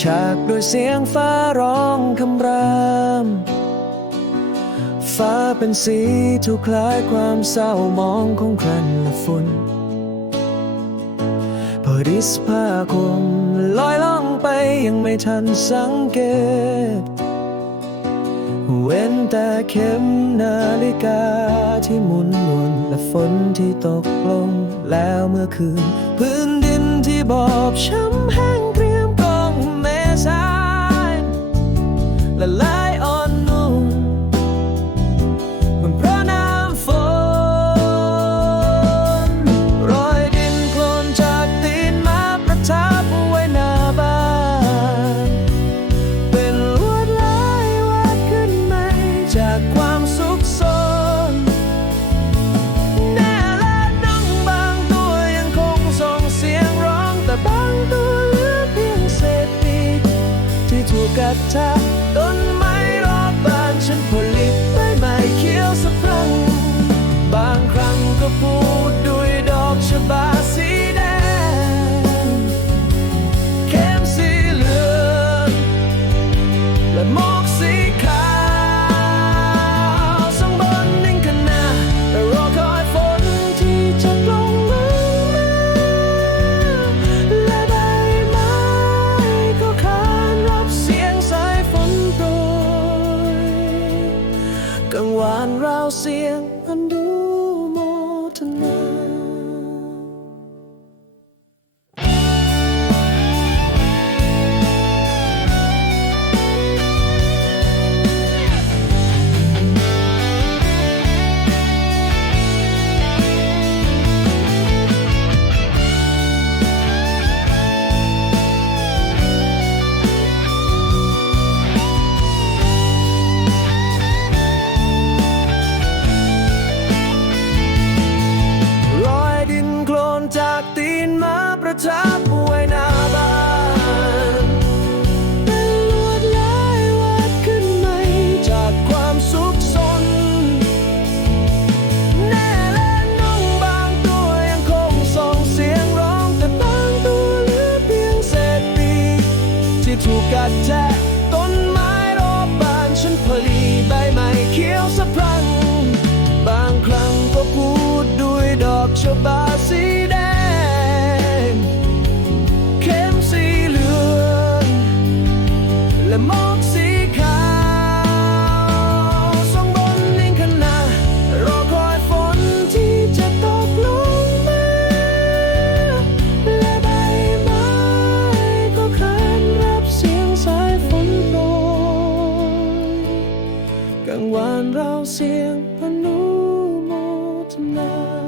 ฉากด้วยเสียงฟ้าร้องคำราม ฟ้าเป็นสีทุกคล้ายความเศร้ามองของครันละฝุ่นพอดิสผ้าคุมลอยล่องไปยังไม่ทันสังเกต เว้นแต่เข็มนาฬิกาที่หมุนวนและฝนที่ตกลงแล้วเมื่อคืน พื้นดินที่บอบช้ำแห้ง ที่ เสียงอันดู ทับไว้หน้าบ้านเป็นลวดลายวาดขึ้นใหม่จากความสุขสน แน่และน้องบางตัวยังคงส่งเสียงร้องแต่บางตัวเหลือเพียงเศษปีกที่ถูกกัดแทะต้นไม้รอบบ้านฉันพลีใบไม้เขียวสะพรั่งบางครั้งก็พูดด้วยดอกชบา กังวานเราเสียงพนุโมทนา